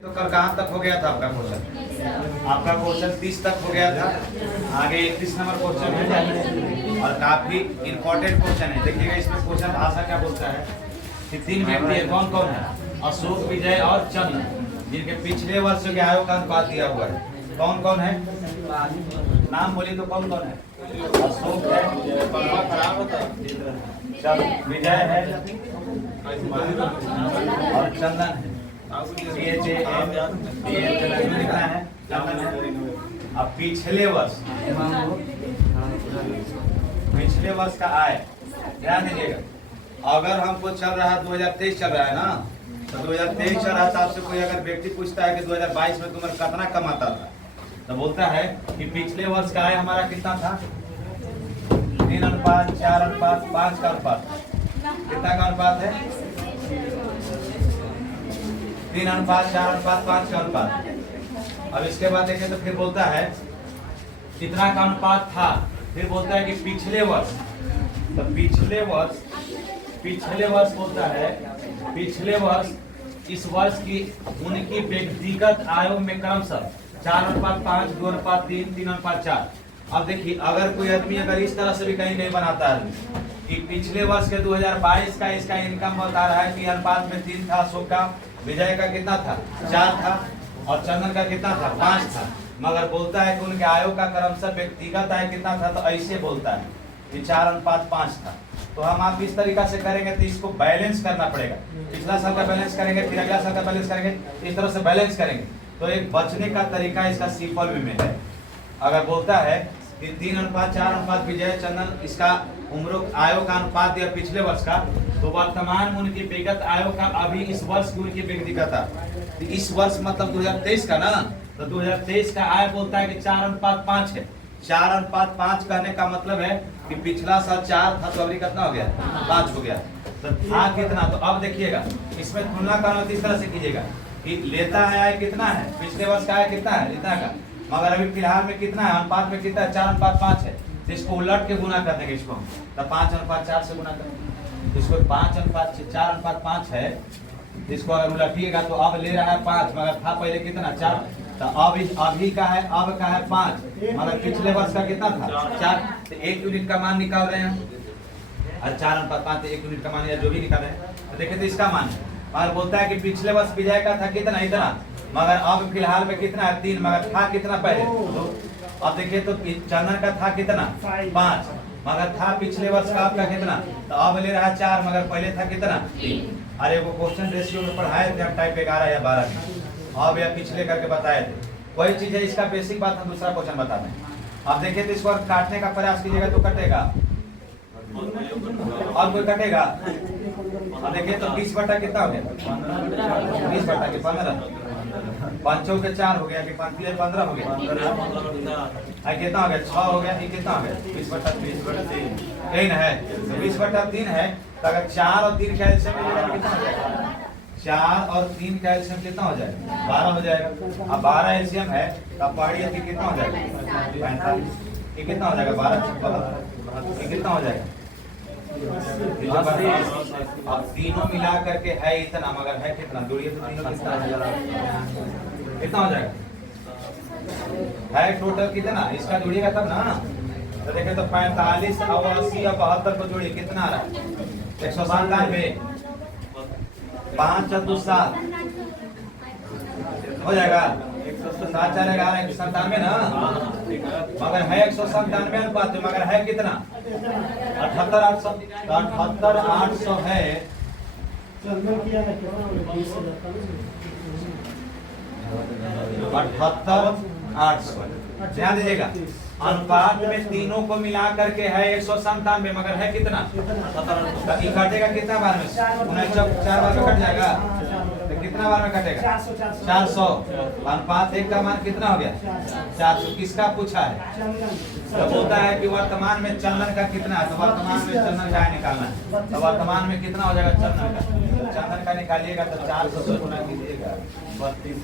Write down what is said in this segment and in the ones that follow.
तो कल कहाँ तक हो गया था आपका क्वेश्चन? आपका क्वेश्चन 30 तक हो गया था। आगे 31 नंबर क्वेश्चन है और काफी इंपॉर्टेंट क्वेश्चन है। देखिएगा इसमें क्वेश्चन भाषा क्या बोलता है कि 3 व्यक्ति है, कौन कौन है? अशोक, विजय और चंद्र, जिनके पिछले वर्ष के आयु का अनुपात दिया हुआ है। कौन कौन है? नाम बोलिए तो कौन कौन है? अशोक है, विजय है और चंदन है। लिखना है चंदन है। अब पिछले वर्ष का आय ध्यान दीजिएगा। अगर हमको चल रहा है 2023 चल रहा है ना, तो 2023 चल रहा है, तो आपसे कोई अगर व्यक्ति पूछता है कि 2022 में तुम्हें कितना कमाता था, तो बोलता है कि पिछले वर्ष का आय हमारा कितना था? 3 अनुपात 4 अनुपात 5 का अनुपात। कितना का अनुपात है? 3 अनुपात 4 अनुपात 5 का अनुपात। अब इसके बाद देखें तो फिर बोलता है कितना का अनुपात था, फिर बोलता है कि पिछले वर्ष। तो पिछले वर्ष बोलता है पिछले वर्ष इस वर्ष की उनकी व्यक्तिगत आयों में क्रमशः 4 अनुपात 5, 2 अनुपात 3, 3 अनुपात 4। अब देखिए अगर कोई आदमी अगर इस तरह से भी कहीं नहीं बनाता है कि पिछले वर्ष के 2022 का इसका इनकम बता रहा है कि अनुपात में 3 था, अशोक का, विजय का कितना था? 4 था और चंदन का कितना था? 5 था। मगर बोलता है कि उनके आयों का क्रमशः व्यक्तिगत आय कितना था, तो ऐसे बोलता है कि 4 अनुपात 5 था। तो हम आप इस तरीका से करेंगे तो इसको बैलेंस करना पड़ेगा। पिछला साल का बैलेंस करेंगे, फिर अगला साल का बैलेंस करेंगे, इस तरह से बैलेंस करेंगे। तो एक बचने का तरीका इसका सिंपल वे में है। अगर बोलता है कि 3 अनुपात 4 अनुपात विजय चंदन, इसका उम्र आयों का अनुपात दिया पिछले वर्ष का, तो वर्तमान में उनकी व्यक्तिगत आयों का अभी इस वर्ष की उनकी व्यक्तिगत था, तो इस वर्ष मतलब 2023 का ना, तो 2023 का आय बोलता है कि 4 अनुपात 5 है। 4 अनुपात 5 कहने का मतलब है कि पिछला साल 4 था, तो अभी कितना हो गया? 5 हो गया। तो था कितना? तो अब देखिएगा इसमें तुलना करना इस तरह से कीजिएगा कि लेता है आय कितना है, पिछले वर्ष का आय कितना है, इतना का, मगर अभी फिलहाल में कितना है, अनुपात में कितना है? 4 अनुपात 5 है। तो इसको उलट के गुना कर देंगे इसको, तो 5 अनुपात 4 से गुना करेंगे। इसको 5 अनुपात 4 अनुपात 5 है, इसको अगर उलटिएगा तो अब ले रहा है 5, मगर था पहले कितना? 4। तो अब अभी का है, अब का है 5, मगर पिछले वर्ष का कितना था? 4। तो 1 यूनिट का मान निकाल रहे हैं और 4 अनुपात 5 1 यूनिट का मान या जो भी निकाल रहे हैं, तो देखिए तो इसका मान है। मगर बोलता है कि पिछले वर्ष विजय का था कितना? इतना, मगर अब फिलहाल में कितना है? 3, मगर था कितना पहले? तो अब देखिए तो चंदन का था कितना? 5, मगर था पिछले वर्ष का आपका कितना? तो अब ले रहा है 4, मगर पहले था कितना? 3। अरे वो क्वेश्चन रेशियो में पढ़ाए थे हम टाइप 11 या 12 में, अब या पिछले करके बताए थे, वही चीज है। इसका बेसिक बात हम दूसरा क्वेश्चन बताते हैं। अब देखिए तो इसको काटने का प्रयास कीजिएगा तो कटेगा, और कोई कटेगा? अब देखिए तो 20 बटा कितना हो गया? 20 बटा के 15, 5 चौके 4 हो गया कि 5 15 हो गया, कितना हो गया? 6 हो गया, ये कितना हो गया? 20 बटा 3 है, 20 बटा 3 है। तो अगर 4 और 3 का एलसीएम कितना हो जाएगा? 4 और 3 का एलसीएम कितना हो जाएगा? 12 हो जाएगा। अब 12 एलसीएम है, तब पहाड़ी कितना हो जाएगा? 45। ये कितना हो जाएगा? 12 ये कितना हो जाएगा? अब तीनों मिला करके है इतना, मगर है कितना? जोड़िए तो तीनों कितना हो जाएगा? है टोटल कितना? इसका जोड़िएगा तब ना। तो देखें तो 45 और 80 और 72 को जोड़िए, कितना आ रहा है? 197। 5 और 2 7 हो जाएगा। 7 4 11 197 ना, मगर है 197 अनुपात, मगर है कितना? 78 800। 78 800 है, 78 800। ध्यान दीजिएगा अनुपात में तीनों को मिला करके है 197, मगर है कितना? ये कटेगा कितना बार में? 4 बार में कट जाएगा, तो कितना बार में कटेगा? 400। अनुपात 1 का मान कितना हो गया? 400। किसका पूछा है? तो बोलता है कि वर्तमान में चंदन का कितना है, तो वर्तमान में चंदन का निकालना है। तो वर्तमान में कितना हो जाएगा चंदन का? चंदन का निकालिएगा तो 400 से गुना कीजिएगा, 32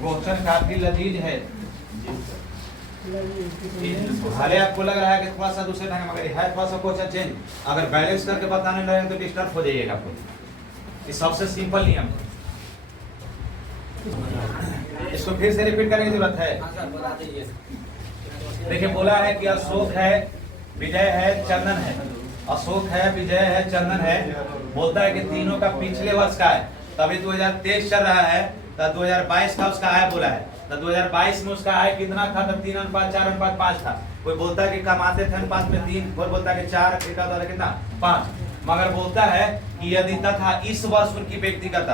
क्वेश्चन काफी लजीज है। भले आपको लग रहा है कि थोड़ा सा दूसरे ढंग मगर है थोड़ा सा क्वेश्चन चेंज, अगर बैलेंस करके बताने लगे तो डिस्टर्ब हो जाइएगा आपको। ये सबसे सिंपल नियम, इसको फिर से रिपीट करने की जरूरत है। देखिए बोला है कि अशोक है, विजय है, चंदन है। अशोक है, विजय है, चंदन है। बोलता है कि तीनों का पिछले वर्ष का है, तभी 2023 चल रहा है, तो 2022 का उसका आय बोला है। तो 2022 में उसका आय कितना था? तो 3:4:5 था। कोई बोलता है कि कमाते थे अनुपात में 3, कोई बोलता है कि 4, कितना 5। मगर बोलता है कि यदि तथा इस वर्ष उनकी व्यक्तिगत,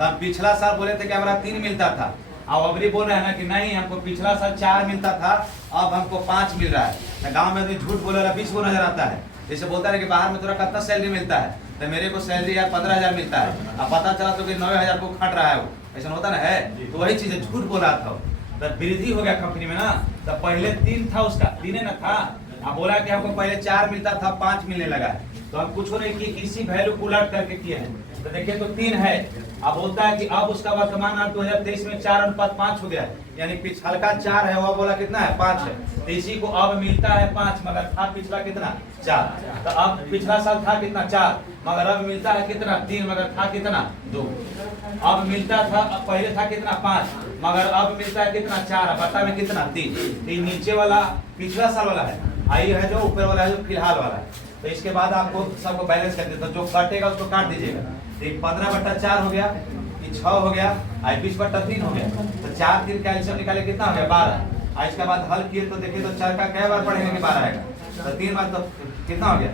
तब पिछला साल बोले थे कि हमारा 3 मिलता था, अब अबरी बोल रहे हैं ना कि नहीं हमको पिछला साल 4 मिलता था, अब हमको 5 मिल रहा है। गांव में तो झूठ बोले 20 को नजर आता है। जैसे बोलता है कि बाहर में तुरा कितना सैलरी मिलता है, तो मेरे को सैलरी यार 15,000 मिलता है, अब पता चला तो कि 9,000 को खट रहा है वो, ऐसा होता ना है। तो वही चीज झूठ बोला था, तो वृद्धि हो गया कंपनी में ना। तो पहले 3 था उसका, 3 ना था, अब बोला कि हमको पहले 4 मिलता था, 5 मिलने लगा है। तो हम कुछ नहीं किए, किसी वैल्यू को उलट करके किए हैं। तो देखिए तो 3 है, अब बोलता है कि अब उसका वर्तमान 2023 में 4:5 हो गया है, यानी पिछला 4 है, वो बोला कितना है 5 है, तो इसी को अब मिलता है 5, मगर था पिछला कितना 4। तो अब पिछला साल था कितना 4, मगर अब मिलता है कितना 3, मगर था कितना 2। अब मिलता था, अब पहले था कितना 5, मगर अब मिलता है कितना 4, बता में कितना 3। तो नीचे वाला पिछला साल वाला है, आई है जो ऊपर वाला है जो फिलहाल वाला है। तो इसके बाद आपको सबको बैलेंस कर देता, जो कटेगा उसको काट दीजिएगा। तो 15/4 हो गया, 6 हो गया, 20/3 हो गया। तो 4 3 कैल्शियम निकाले कितना हो गया 12। इसके बाद हल किए तो देखिए तो 4 का कै बार पढ़ेंगे कि 12 आएगा, तो 3 बार, तो कितना हो गया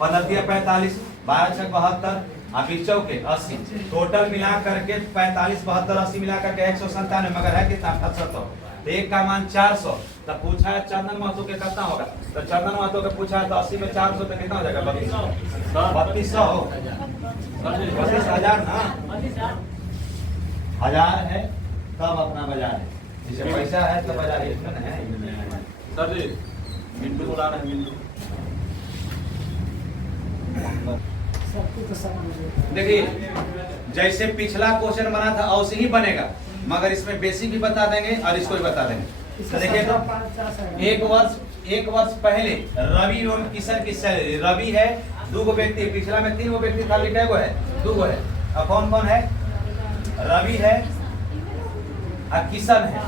15 45, 12 6 72, अब 80, टोटल मिला करके 45 72 80 मिला करके 197, मगर है कितना 78। तो एक का मान 400। तो पूछा है चंदन महतो के कितना होगा, तो चंदन महतो का पूछा है तो 80 में 400 तो कितना हो जाएगा 3200 32,000 ना, 1000 है तब अपना बाजार है, जैसे पैसा है तो बाजार है। सर जी मिंटू बोला रहा है, मिंटू देखिए जैसे पिछला क्वेश्चन बना था वैसे ही बनेगा, मगर इसमें बेसिक भी बता देंगे और इसको भी बता देंगे। तो देखिए तो एक वर्ष पहले रवि एवं किशन की सैलरी, रवि है 2 व्यक्ति, पिछला में 3 व्यक्ति था, लिखा है 2 है। अब कौन कौन है? रवि है और किशन है।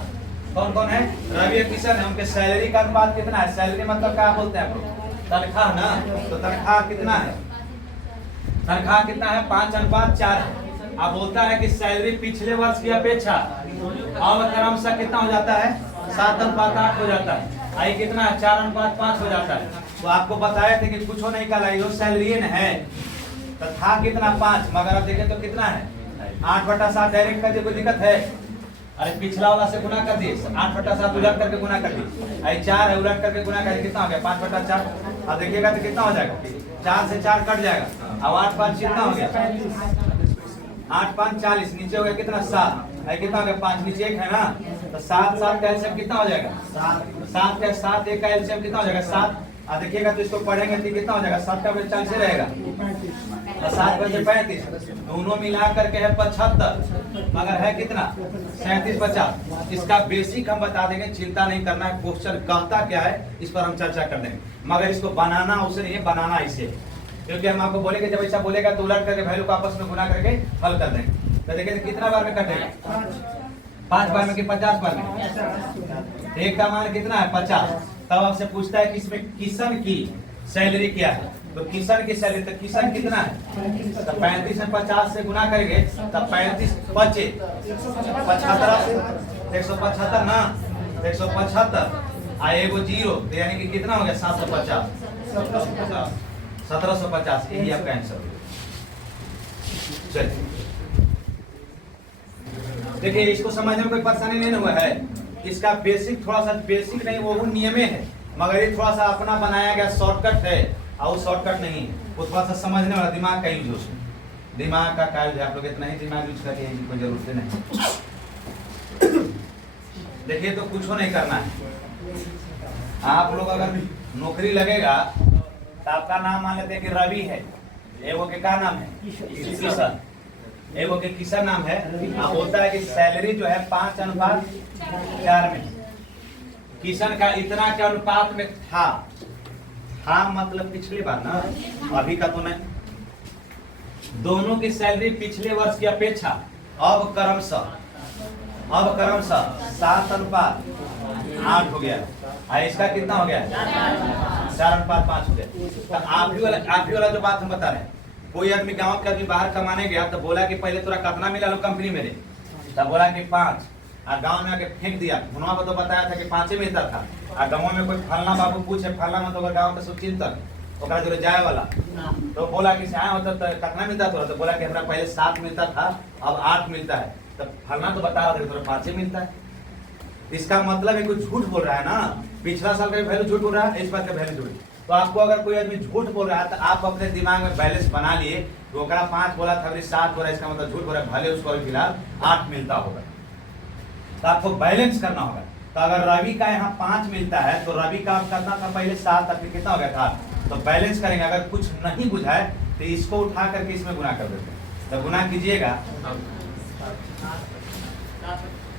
कौन कौन है? रवि और किशन है। उनके सैलरी का अनुपात कितना है? सैलरी मतलब क्या बोलते हैं आप लोग? तनख्वाह ना। तो तनख्वाह कितना है? तनख्वाह कितना है? 5:4 है। अब बोलता है कि सैलरी पिछले वर्ष की अपेक्षा अब क्रमशः कितना हो जाता है? 7:8 हो जाता है। आई कितना है? 4:5 हो जाता है। तो आपको बताए थे कि कुछ नहीं कल आई सैलरी है, तो था कितना 5, मगर अब देखें तो कितना है 8/7 डायरेक्ट कर दिए, कोई दिक्कत है? अरे पिछला वाला से गुना कर दिए, 8/7 उलट करके गुना कर दिए, आई 4 है उलट करके गुना कर, कितना हो गया 5/4। अब देखिएगा तो कितना हो जाएगा, 4 से 4 कट जाएगा। अब 8/5 कितना हो गया 8×5 40, नीचे हो गया कितना 7, कितना हो गया 5, नीचे 1 है ना, तो 7 का एलसीएम कितना हो जाएगा 7 का 7 1 का एलसीएम कितना हो जाएगा 7। अब देखिएगा तो इसको पढ़ेंगे तो कितना हो जाएगा 7 का 40 रहेगा, 7 बजे 35, दोनों मिला करके है 75, मगर है कितना 37 50। इसका बेसिक हम बता देंगे, चिंता नहीं करना है, क्वेश्चन कहता क्या है इस पर हम चर्चा कर देंगे, मगर इसको बनाना उसे नहीं है, बनाना इसे, क्योंकि हम आपको बोलेंगे जब ऐसा बोलेगा तो उलट करके वैल्यू को आपस में गुना करके हल कर देंगे। तो देखिए कितना बार में कटेगा 5 बार में कि 50 बार में? एक का मान कितना है 50। तब आपसे पूछता है कि इसमें किशन की सैलरी क्या है, तो किशन की सैलरी, तो किशन कितना है तो 35 में 50 से गुना करेंगे तब 35 बचे 75 से 175 ना, 175 आए वो 0, तो यानी कि कितना हो गया 750 1750, यही आपका आंसर। चलिए देखिए इसको समझने में कोई परेशानी नहीं हुआ है, इसका बेसिक थोड़ा सा बेसिक नहीं वो नियमे है, मगर ये थोड़ा सा अपना बनाया गया शॉर्टकट है, और शॉर्टकट नहीं है, वो थोड़ा सा समझने वाला दिमाग का यूज हो, दिमाग का कार्य आप लोग इतना ही दिमाग यूज करिए, कोई जरूरत नहीं। देखिए तो कुछ नहीं करना है, आप लोग अगर नौकरी लगेगा तो आपका नाम मान लेते हैं कि रवि है, एगो के क्या नाम है किशन, एगो के किशन नाम है। आप बोलता है कि सैलरी जो है 5:4 में, किशन का इतना के अनुपात में था मतलब पिछली बार ना, अभी का तो नहीं। दोनों की सैलरी पिछले वर्ष की अपेक्षा अब क्रमशः 7:8 हो गया। और इसका कितना हो गया? 4:5 हो गया। तो आप ही वाला जो बात हम बता रहे हैं, कोई आदमी गांव का आदमी बाहर कमाने गया तो बोला कि पहले तोरा कितना मिला लो कंपनी मेरे, तब बोला कि 5, और गांव में आके फेंक दिया। हुनवा को तो बताया था कि 5 ही मिलता था। और गांव में कोई फलना बाबू पूछे, फलना में तो गांव का सब चिंतन ओकरा जो जाए वाला, तो बोला कि आया होता तो कितना मिलता था, तो बोला कि हमरा पहले 7 मिलता था अब 8 मिलता है। तो फलना तो बता रहा था तो 5 ही मिलता है। इसका मतलब है कोई झूठ बोल रहा है ना, पिछला साल का वैल्यू झूठ बोल रहा है, इस बार का वैल्यू झूठ। तो आपको अगर कोई आदमी झूठ बोल रहा है तो आप अपने दिमाग में बैलेंस बना लिए, तो ओकरा 5 बोला था अभी 7 बोला, इसका मतलब झूठ बोल रहा है, भले उसको अभी फिलहाल 8 मिलता होगा। तो आपको बैलेंस करना होगा। तो अगर रवि का यहाँ 5 मिलता है तो रवि का कितना था पहले 7, अभी कितना हो गया था। तो बैलेंस करेंगे। अगर कुछ नहीं बुझा है तो इसको उठा करके इसमें गुना कर देते हैं। तो गुना कीजिएगा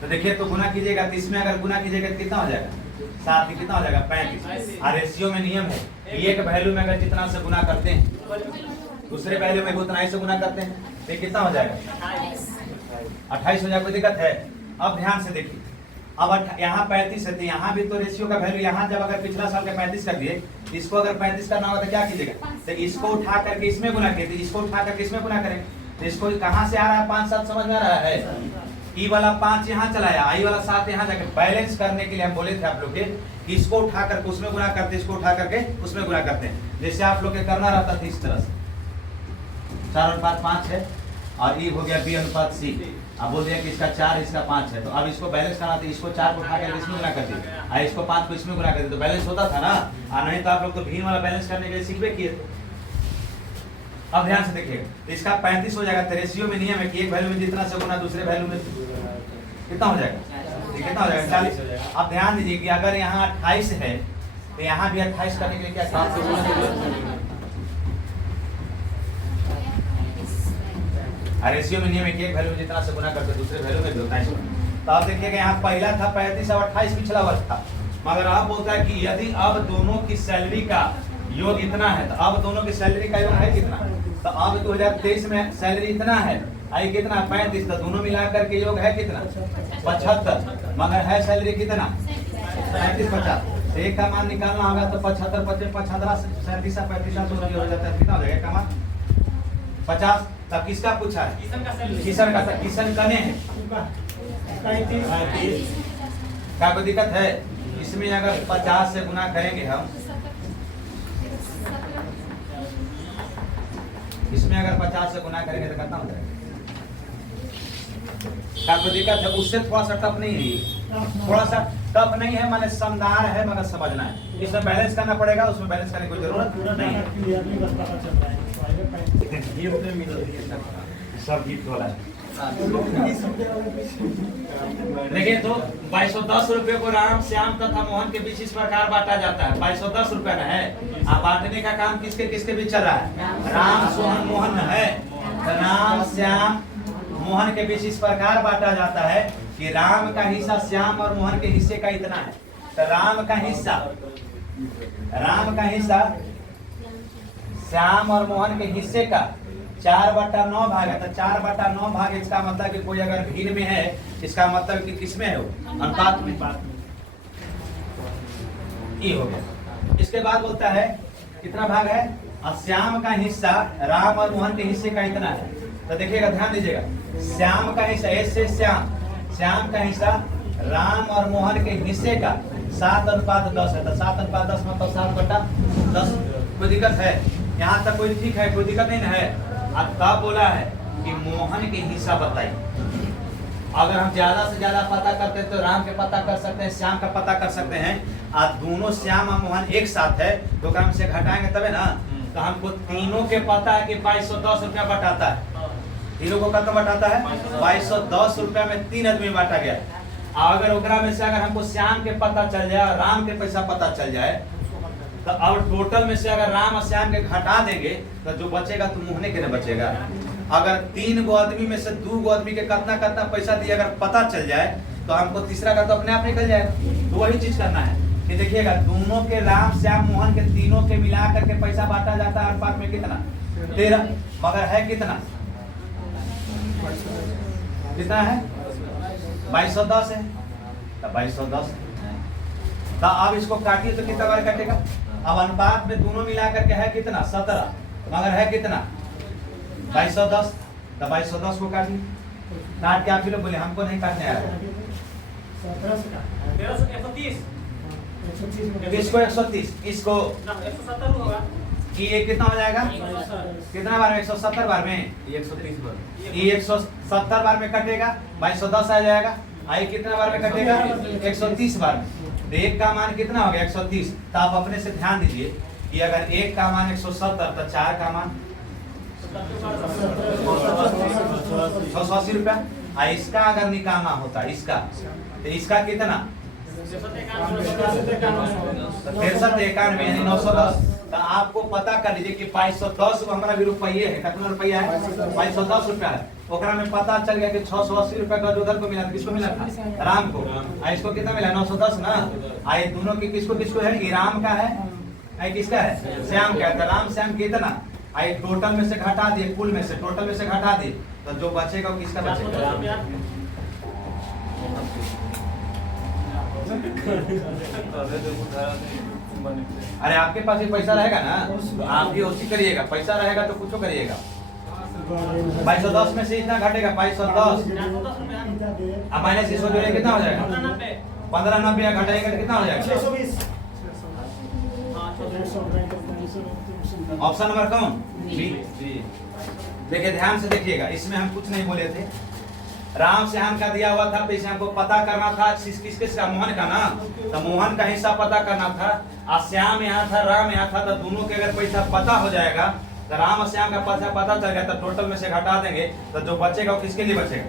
तो देखिए, तो गुना कीजिएगा तो इसमें अगर गुना कीजिएगा तो कितना हो जाएगा? 7 कितना हो जाएगा? 35। और रेशियो में नियम है, एक वैल्यू में अगर जितना से गुना करते हैं दूसरे वैल्यू में उतना ही से गुना करते हैं, तो कितना हो जाएगा? 28 हो जाएगा। कोई दिक्कत है? अब ध्यान से देखिए, अब यहाँ 35 है तो यहाँ भी तो रेशियो का वैल्यू, यहाँ जब अगर पिछला साल का 35 कर दिए, इसको अगर 35 करना होगा तो क्या कीजिएगा? तो इसको उठा करके इसमें गुना कीजिए, इसको उठा करके इसमें गुना करें। तो इसको कहाँ से आ रहा है? 5 7 समझ में आ रहा है? ई वाला 5 यहाँ चलाया, आई वाला 7 यहाँ जाके बैलेंस करने के लिए हम बोले थे आप लोग के कि इसको उठा करके उसमें गुना करते, इसको उठा करके उसमें गुना करते हैं। जैसे आप लोग के करना रहता था इस तरह से, 4:5 है और ई हो गया B/C। अब बोल दिया कि इसका 4 इसका 5 है, तो अब इसको बैलेंस करना था, इसको 4 को उठा कर इसमें गुना कर दिए और इसको 5 को इसमें गुना कर दिए, तो बैलेंस होता था ना। और नहीं तो आप लोग तो भिन्न वाला बैलेंस करने के लिए सीखबे किए थे। अब ध्यान से देखिए, तो इसका 35 हो जाएगा। तो रेशियो में नियम है कि एक वैल्यू में जितना से गुना दूसरे वैल्यू में कितना हो जाएगा? कितना हो जाएगा? 40। अब ध्यान दीजिए कि अगर यहाँ 28 है तो यहाँ भी 28 करने के लिए क्या 7 से गुना। रेशियो में नियम है कि एक वैल्यू में जितना से गुना करते दूसरे वैल्यू में भी उतना ही। तो आप देखिएगा यहाँ पहला था 35 और 28 पिछला वर्ष था, मगर आप बोलता है कि यदि अब दोनों की सैलरी का योग इतना है तो अब दोनों की सैलरी का योग है कितना? तो अब 2023 में सैलरी इतना है, आई कितना? 35। तो दोनों मिलाकर के योग है कितना? 75। मगर है सैलरी कितना? 35 50। एक का मान निकालना होगा तो 75 25 75 37 35 हो जाता है। कितना हो जाएगा का मान? 50। तब किसका पूछा है? किशन का। किशन कने है क्या कोई दिक्कत है? इसमें अगर 50 से गुना करेंगे हम, इसमें अगर 50 से गुना करेंगे तो कितना हो जाएगा? क्या कोई दिक्कत है? उससे थोड़ा सा टफ नहीं है, थोड़ा सा टफ नहीं है, माने समझदार है, मगर समझना है। इसमें बैलेंस करना पड़ेगा, उसमें बैलेंस करने की कोई जरूरत नहीं है। सब गीत वाला है। देखिए, तो 2210 रुपए को राम श्याम तथा मोहन के बीच इस प्रकार बांटा जाता है। 2210 रुपए न है। आप बांटने का काम किसके किसके बीच चल रहा है? राम सोहन मोहन है। राम श्याम मोहन के बीच इस प्रकार बांटा जाता है कि राम का हिस्सा श्याम और मोहन के हिस्से का इतना है। तो राम का हिस्सा श्याम और मोहन के हिस्से का 4/9 भाग है। तो 4/9 भाग, इसका मतलब कि कोई अगर भीड़ में है, इसका मतलब कि किसमें है? वो अनुपात में। ये हो गया। इसके बाद बोलता है कितना भाग है? और श्याम का हिस्सा राम और मोहन के हिस्से का इतना है। तो देखिएगा, ध्यान दीजिएगा, श्याम का हिस्सा ऐसे श्याम का हिस्सा राम और मोहन के हिस्से का 7:10 है। तो 7:10 मतलब 7/10। कोई दिक्कत है? यहाँ तक कोई ठीक है? कोई दिक्कत नहीं है? अब तब बोला है कि मोहन के हिस्सा बताइए। अगर हम ज्यादा से ज्यादा पता करते हैं तो राम के पता कर सकते हैं, श्याम का पता कर सकते हैं। और दोनों श्याम और मोहन एक साथ है तो हम से घटाएंगे तबे ना। तो हमको तीनों के पता है कि 2210 रुपया बटाता है। तीनों को कितना बटाता है? 2210 रुपया में 3 आदमी बांटा गया। अगर ओकरा में से अगर हमको श्याम के पता चल जाए, राम के पैसा पता चल जाए, तो अब टोटल में से अगर राम और श्याम के घटा देंगे तो जो बचेगा तो मोहने के न बचेगा। अगर 3 गो आदमी में से 2 गो आदमी के कितना कितना पैसा दिए अगर पता चल जाए तो हमको तीसरा का तो अपने आप निकल जाएगा। तो वही चीज करना है कि देखिएगा दोनों के राम श्याम मोहन के तीनों के मिला करके पैसा बांटा जाता है अनुपात में कितना 13, मगर है कितना कितना है 2210 है, तो 2210 तो अब इसको काटिए तो कितना बार कटेगा। अब अनुपात में दोनों मिला करके है कितना 17, मगर है कितना 2210, तो 2210 को काटिए। काट के आप फिर बोले हमको नहीं काटने आया, इसको 130, इसको ये कितना हो जाएगा कितना बार में 170 बार में 130 बार, ये 170 बार में कटेगा 2210 आ जाएगा। आई कितना बार में कटेगा 130 बार में। तो एक का मान कितना हो गया 130। तो आप अपने से ध्यान दीजिए कि अगर एक का मान 170 तो चार का मान 680 रुपया। इसका अगर निकालना होता इसका तो इसका कितना 63 91 यानी 910। तो आपको पता कर लीजिए कि 510 हमारा भी रुपये है, कितना रुपया है 510 रुपया है। ओकरा में पता चल गया कि 680 रुपया का उधर को मिला, किसको मिला था राम को। इसको कितना मिला 910 ना। आए दोनों की किसको किसको है, ये राम का है, आई किसका है श्याम का। तो राम श्याम कितना आई टोटल में से घटा दिए, कुल में से टोटल में से घटा दिए, तो जो बचेगा वो किसका बचेगा। अरे आपके पास ये पैसा रहेगा ना, आप भी उसी करिएगा, पैसा रहेगा तो कुछ करिएगा। 2210 में से इतना घटेगा 2210, अब माइनस इसको जोड़े कितना हो जाएगा 1590 घटाएगा तो कितना हो जाएगा 620। ऑप्शन नंबर कौन बी। देखिए ध्यान से देखिएगा, इसमें हम कुछ नहीं बोले थे। राम श्याम का दिया हुआ था, पैसे हमको पता करना था किसका मोहन का ना, तो मोहन का हिस्सा पता करना था। और श्याम यहाँ था राम यहाँ था, तो दोनों के अगर पैसा पता हो जाएगा तो राम और श्याम का पैसा पता चल गया तो टोटल में से घटा देंगे, तो जो बचेगा वो किसके लिए बचेगा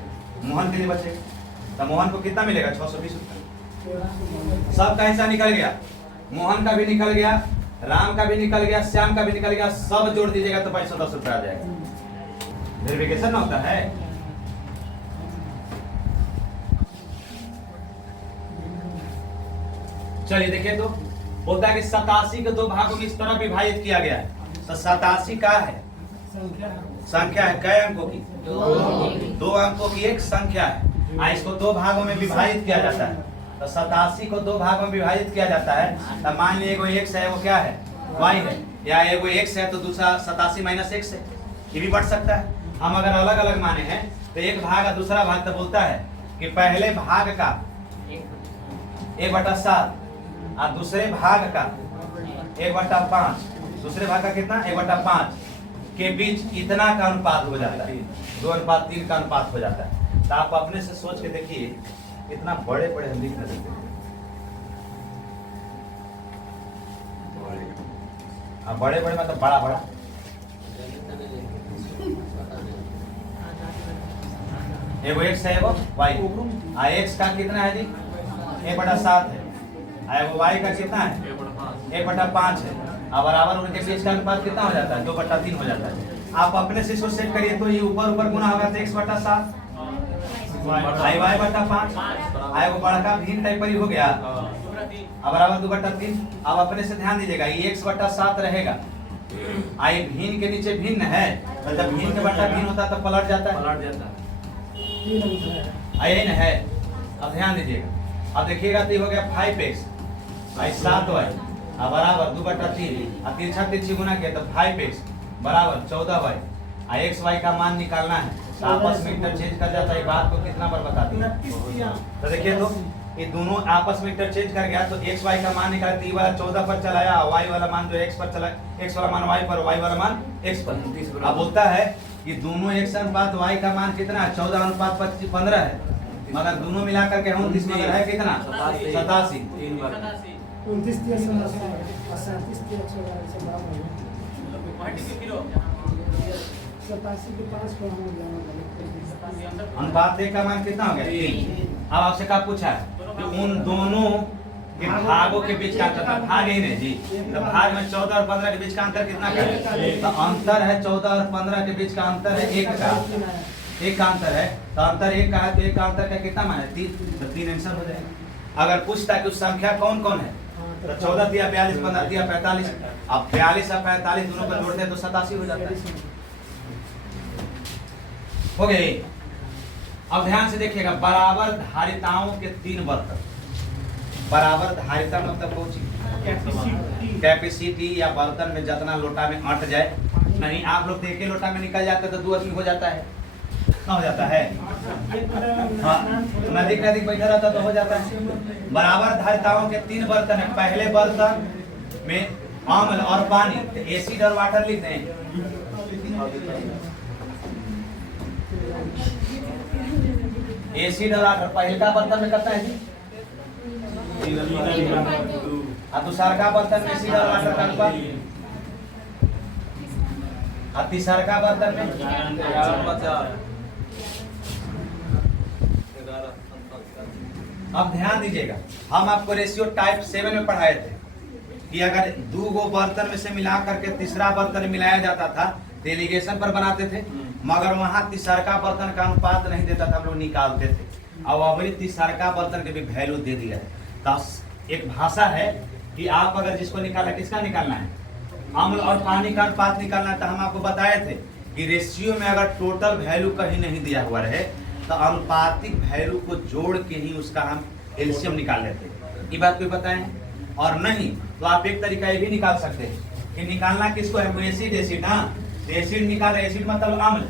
मोहन के लिए बचेगा। तो मोहन को कितना मिलेगा 620 रुपये। सबका हिस्सा निकल गया, मोहन का भी निकल गया, राम का भी निकल गया, श्याम का भी निकल गया, सब जोड़ दीजिएगा तो 510 रुपये आ जाएगा। वेरिफिकेशन होता है। चलिए देखिए, तो बोलता है कि 87 के दो भागों में इस तरह विभाजित किया गया है। तो 87 का है संख्या है, कै अंकों की 2 अंकों की एक संख्या है। इसको दो भागों में विभाजित किया जाता है। तो 87 को दो भागों में विभाजित किया जाता है। तो मान लीजिए एगो x है, वो क्या है y है, या एगो x है तो दूसरा 87 - x है, ये भी बढ़ सकता है। हम अगर अलग अलग माने हैं तो एक भाग और दूसरा भाग, तो बोलता है कि पहले भाग का 1/7 और दूसरे भाग का 1/5, दूसरे भाग का कितना 1/5 के बीच इतना का अनुपात हो जाता है, 2:3 का अनुपात हो जाता है। तो आप अपने से सोच के देखिए, इतना बड़े बड़े हम लिख रहे थे। अब बड़े बड़े मतलब बड़ा बड़ा, एगो x है एगो y, x का कितना है जी 1/7 है, एगो y का कितना है 1/5 है। अब बराबर उनके बीच का अनुपात कितना हो जाता है 2/3 हो जाता है। आप अपने से इसको सेट करिए, तो ये ऊपर ऊपर गुना होगा तो x/7 y/5 आएगो बड़का भिन्न टाइप पर हो गया। अब बराबर 2/3। अब अपने से ध्यान दीजिएगा, ये x/7 रहेगा, आई भिन्न के नीचे भिन्न है, तो जब भिन्न के बटा भिन्न होता है तो पलट जाता है, यही ना है। अब ध्यान दीजिएगा, अब देखिएगा तो ये हो गया 5x 7y अब बराबर 2/3 और तिरछा तिरछी गुना किया तो 5x बराबर 14y। x y का मान निकालना है, तो आपस में इंटरचेंज कर जाता है। बात को कितना बार बता दिया, तो देखिए तो ये दोनों आपस में इंटरचेंज कर गया, तो x y का मान निकाल, t वाला 14 पर चलाया, y वाला मान जो x पर चला, x वाला मान y पर, y वाला मान x पर। अब बोलता है कि दोनों x अनुपात y का मान कितना है 14:15 है, मगर दोनों मिलाकर के 29 मगर है कितना 87। 29 अनुपात का मान कितना हो गया 3। अब आपसे क्या पूछा है कि उन दोनों के भागों के बीच का अंतर, भाग ही नहीं जी, तो भाग में 14 और 15 के बीच का अंतर कितना का है, तो अंतर है 14 और 15 के बीच का अंतर है 1 का, 1 का अंतर है। तो अंतर 1 का है, तो 1 का अंतर का कितना मान है 3, तो 3 आंसर हो जाएगा। अगर पूछता है कि उस संख्या कौन कौन है तो 14 दिया 42, 15 दिया 45। अब 42 और 45 दोनों को जोड़ते हैं तो 87 हो जाता है। हो गए। अब ध्यान से देखिएगा, बराबर धारिताओं के 3 बर्तन। बराबर धारिता मतलब कौन चीज? कैपेसिटी या बर्तन में जितना लोटा में अट जाए। नहीं आप लोग एक ही लोटा में निकल जाते तो 2 आदमी हो जाता है, ना हो जाता है? हाँ, नजदीक नजदीक बैठा रहता तो हो जाता है। बराबर धारिताओं के 3 बर्तन है। पहले बर्तन में अम्ल और पानी, तो एसिड और वाटर लिख दें। एसिड और वाटर पहले का बर्तन में करता है जी, और दूसरा का बर्तन में एसिड और वाटर का अनुपात, और तीसरा का बर्तन में 11 अब ध्यान दीजिएगा, हम आपको रेशियो टाइप 7 में पढ़ाए थे कि अगर 2 गो बर्तन में से मिला करके तीसरा बर्तन मिलाया जाता था तो एलिगेशन पर बनाते थे, मगर वहां तीसरा बर्तन का अनुपात नहीं देता था, हम लोग निकालते थे। अब अभी तीसरा बर्तन के भी वैल्यू दे दिया है। तो एक भाषा है कि आप अगर जिसको निकालना, किसका निकालना है, अम्ल और पानी का अनुपात निकालना है, तो हम आपको बताए थे कि रेशियो में अगर टोटल वैल्यू कहीं नहीं दिया हुआ रहे तो अनुपातिक वैल्यू को जोड़ के ही उसका हम एलसीएम निकाल लेते हैं। ये बात कोई बताएं? और नहीं तो आप एक तरीका ये भी निकाल सकते हैं कि निकालना किसको है, एसिड एसिड। हाँ, एसिड निकाल, एसिड मतलब अम्ल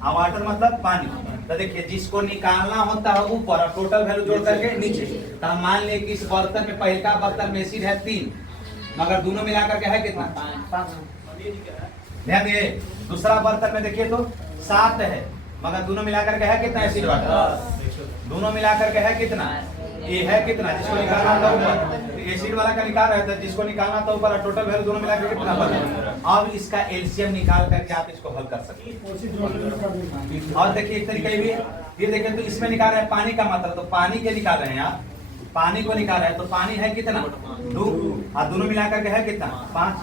और वाटर मतलब पानी। तो देखिए जिसको निकालना होता है ऊपर और टोटल वैल्यू जोड़ करके नीचे। तो हम मान लें कि इस बर्तन में, पहला बर्तन में एसिड है 3, मगर दोनों मिलाकर के है कितना, 5। ध्यान दिए। दूसरा बर्तन में देखिए तो 7 है, मगर दोनों मिलाकर के है कितना, एसिड वाटर। दोनों मिलाकर के है कितना, ये है कितना, जिसको निकालना था ऊपर, एसिड वाला का निकाल रहे थे, जिसको निकालना था ऊपर, टोटल वैल्यू दोनों मिलाकर कितना बचा। अब इसका एलसीएम निकाल करके आप इसको हल कर सकते हैं। और देखिए एक तरीका ये भी है, ये देखें तो इसमें निकाल रहे हैं पानी का मात्रा, तो पानी के निकाल रहे हैं आप, पानी को निकाल रहे हैं तो पानी है कितना, 2, और दोनों मिलाकर के है कितना, 5।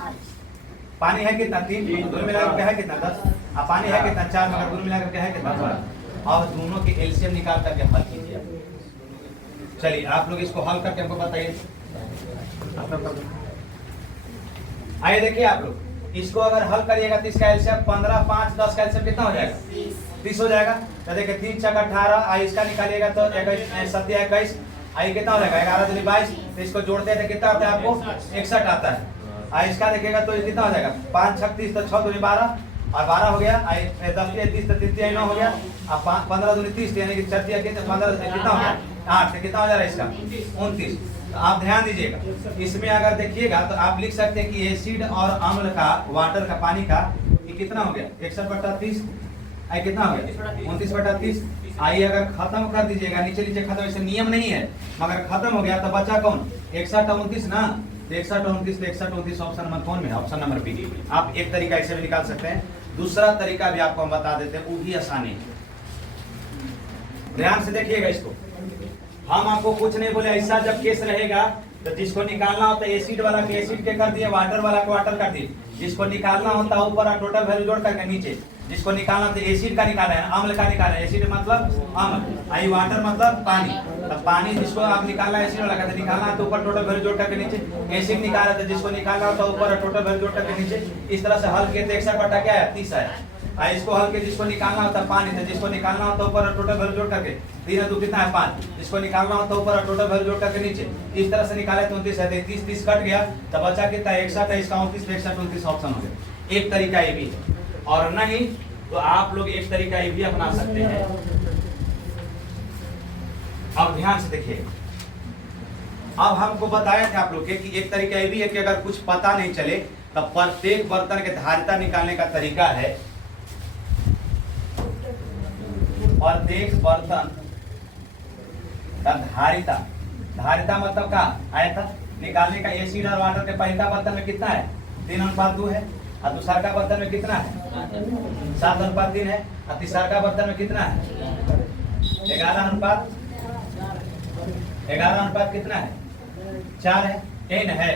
पानी है कितना, 3, दोनों मिलाकर के है कितना, 10, और पानी है कितना, 4, मगर दोनों मिलाकर के है कितना, 12। अब दोनों के एलसीएम निकाल करके हल कीजिए। चलिए आप लोग इसको हल करके हमको बताइए। आइए देखिए आप लोग इसको अगर हल करिएगा तो इसका एलसीएम 15, 5, 10 का एलसीएम कितना हो जाएगा, 30 हो जाएगा। तो देखिए 3 छक 18, आई इसका निकालिएगा तो 21, 7 21, आई कितना हो जाएगा, 11 दूनी 22। तो इसको जोड़ते हैं तो कितना आता है आपको, 61 आता है। आई इसका देखिएगा तो कितना हो जाएगा, 5 छक 30, तो 6 दूनी 12 और 12 हो गया। आई 10 30 तो 3 9 हो गया, अब 15 दूनी 30 यानी कि 4 15 कितना हो गया, 8। कितना हो जा रहा है इसका, 29। तो आप ध्यान दीजिएगा, इसमें अगर देखिएगा तो आप लिख सकते हैं कि एसिड और अम्ल का, वाटर का, पानी का, ये कितना हो गया, 61/30। आई कितना हो गया, 29/30। आई अगर खत्म कर दीजिएगा, नीचे नीचे खत्म, ऐसे नियम नहीं है, मगर खत्म हो गया तो बचा कौन, 61 और 29 ना। 61 और 29 तो 61 29 ऑप्शन नंबर कौन में है, ऑप्शन नंबर बी। आप एक तरीका ऐसे भी निकाल सकते हैं, दूसरा तरीका भी आपको हम बता देते हैं, वो भी आसानी है। ध्यान से देखिएगा इसको, हम आपको कुछ नहीं बोले, ऐसा जब केस रहेगा तो जिसको निकालना होता है एसिड वाला के एसिड के कर दिए, वाटर वाला को वाटर कर दिए, जिसको निकालना होता है ऊपर टोटल वैल्यू जोड़ करके नीचे, जिसको निकालना तो एसिड का निकाला है, अम्ल का निकाला है, एसिड मतलब अम्ल, आई वाटर मतलब पानी। तो पानी जिसको आप निकालना है एसिड वाला का, निकालना है तो ऊपर टोटल वैल्यू जोड़ करके नीचे, एसिड निकाला था जिसको निकालना होता है ऊपर टोटल वैल्यू जोड़ करके नीचे। इस तरह से हल किए तो 61 क्या है, 30 आया। इसको हल के जिसको निकालना होता है पानी, तो जिसको निकालना होता है ऊपर टोटल वैल्यू जोड़ करके 3 2 कितना है 5, जिसको निकालना होता है ऊपर टोटल वैल्यू जोड़ करके नीचे। इस तरह से निकाले तो 29 है, 30 30 कट गया तो बचा कितना, 61 है, इसका 29 61 29 ऑप्शन हो गया। एक तरीका ये भी है, और नहीं तो आप लोग एक तरीका ये भी अपना सकते हैं। अब ध्यान से देखिए, अब हमको बताया था आप लोग के कि एक तरीका ये भी है कि अगर कुछ पता नहीं चले तो प्रत्येक बर्तन के धारिता निकालने का तरीका है, प्रत्येक बर्तन का धारिता, धारिता मतलब का आया था निकालने का, एसिड और वाटर के पहला बर्तन में कितना है, 3:2 है, और दूसरा का बर्तन में कितना है, 7:3 है, और तीसरा का बर्तन में कितना है, 11:11 कितना है, 4 है, 10 है।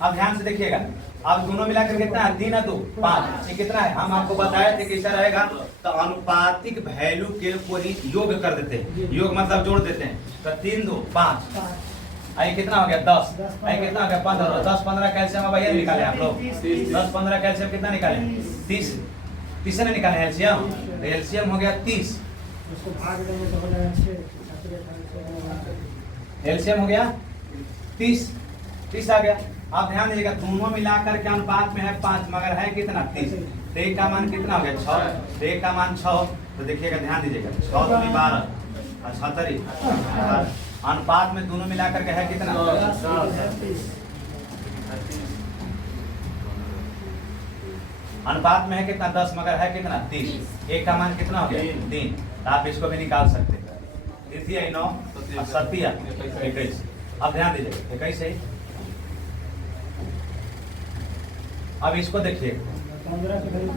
अब ध्यान से देखिएगा, अब दोनों मिलाकर कितना है, 3 2 5, ये कितना है, हम आपको बताया थे कैसा रहेगा, तो अनुपातिक वैल्यू के को ही योग कर देते हैं, योग मतलब जोड़ देते हैं, तो 3 2 5, आई कितना हो गया 10, आई कितना हो गया 15, 10 15 कैल्शियम अब ये निकाले आप लोग, 10 15 कैल्शियम कितना निकाले 30, 30 ने निकाले एलसीएम, तो एलसीएम हो गया 30, उसको भाग देंगे तो हो जाएगा 6, एलसीएम हो गया 30, 30 आ गया। आप ध्यान दीजिएगा दोनों मिलाकर के अनुपात में है 5 मगर है कितना 30, तो एक का मान कितना हो गया 6, तो एक का मान 6, तो देखिएगा ध्यान दीजिएगा 6 दूनी 12 और 77 अनुपात में दोनों मिलाकर के है कितना, अनुपात में है कितना 10 मगर है कितना 30, एक का मान कितना हो गया 3, तो आप इसको भी निकाल सकते हैं। 9 और 7 21, अब ध्यान दीजिए 21 है। अब इसको देखिए, 15 के करीब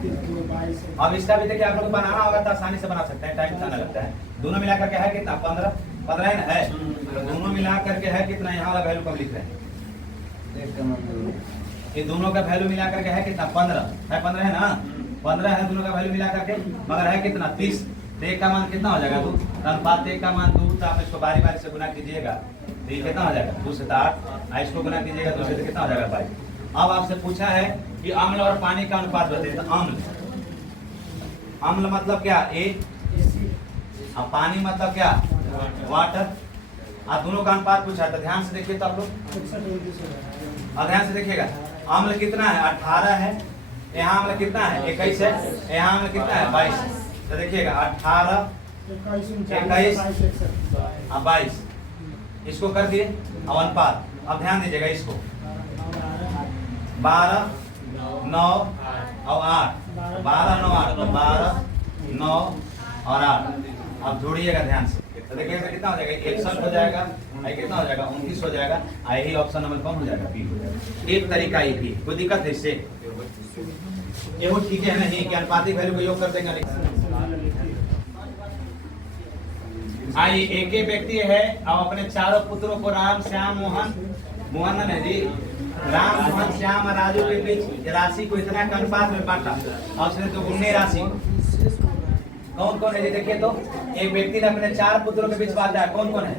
22 है। अब इसका भी देखिए आप लोग बनाना होगा तो आसानी से बना सकते हैं, टाइम उतना लगता है। दोनों मिला करके है कितना 15 15 है ना, है तो दोनों मिला करके है कितना, यहाँ वाला वैल्यू कब लिख रहे हैं, ये दोनों का वैल्यू मिला करके है कितना 15 है, 15 है ना, 15 है दोनों का वैल्यू मिला करके, मगर है कितना 30, तो एक का मान कितना हो जाएगा 2, अनुपात एक का मान 2, तो आप इसको बारी बारी से गुना कीजिएगा, तो ये कितना हो जाएगा 2 से 8, इसको गुना कीजिएगा 2 से, तो कितना हो जाएगा 22। अब आपसे पूछा है कि अम्ल और पानी का अनुपात बताइए, तो अम्ल मतलब क्या A, और पानी मतलब क्या वाटर, आप दोनों का अनुपात पूछा, तो ध्यान से देखिए तो आप लोग, और ध्यान से देखिएगा अम्ल कितना है 18 है, यहाँ अम्ल कितना है 21 है, यहाँ अम्ल कितना है 22, तो देखिएगा 18 21 और 22, इसको कर दिए अब अनुपात। अब ध्यान दीजिएगा इसको 12 9 और 8, 12 9 8, तो 12 9 और 8, अब जोड़िएगा ध्यान से, तो देखिएगा कितना हो जाएगा 61 हो जाएगा, कितना हो जाएगा 29 हो जाएगा, यही ऑप्शन नंबर कौन हो जाएगा बी हो जाएगा। एक तरीका ये भी, कोई दिक्कत है इससे, ये वो ठीक है नहीं कि अनुपातिक वैल्यू को योग कर देंगे। आइए एक ही व्यक्ति है अब अपने चारों पुत्रों को राम श्याम मोहन है जी, राम मोहन श्याम और राजू के बीच राशि को इतना के अनुपात में बांटा, और उसने तो गुणे राशि कौन कौन है जी, देखिए तो एक व्यक्ति ने अपने 4 पुत्रों के बीच बांटा है, कौन कौन है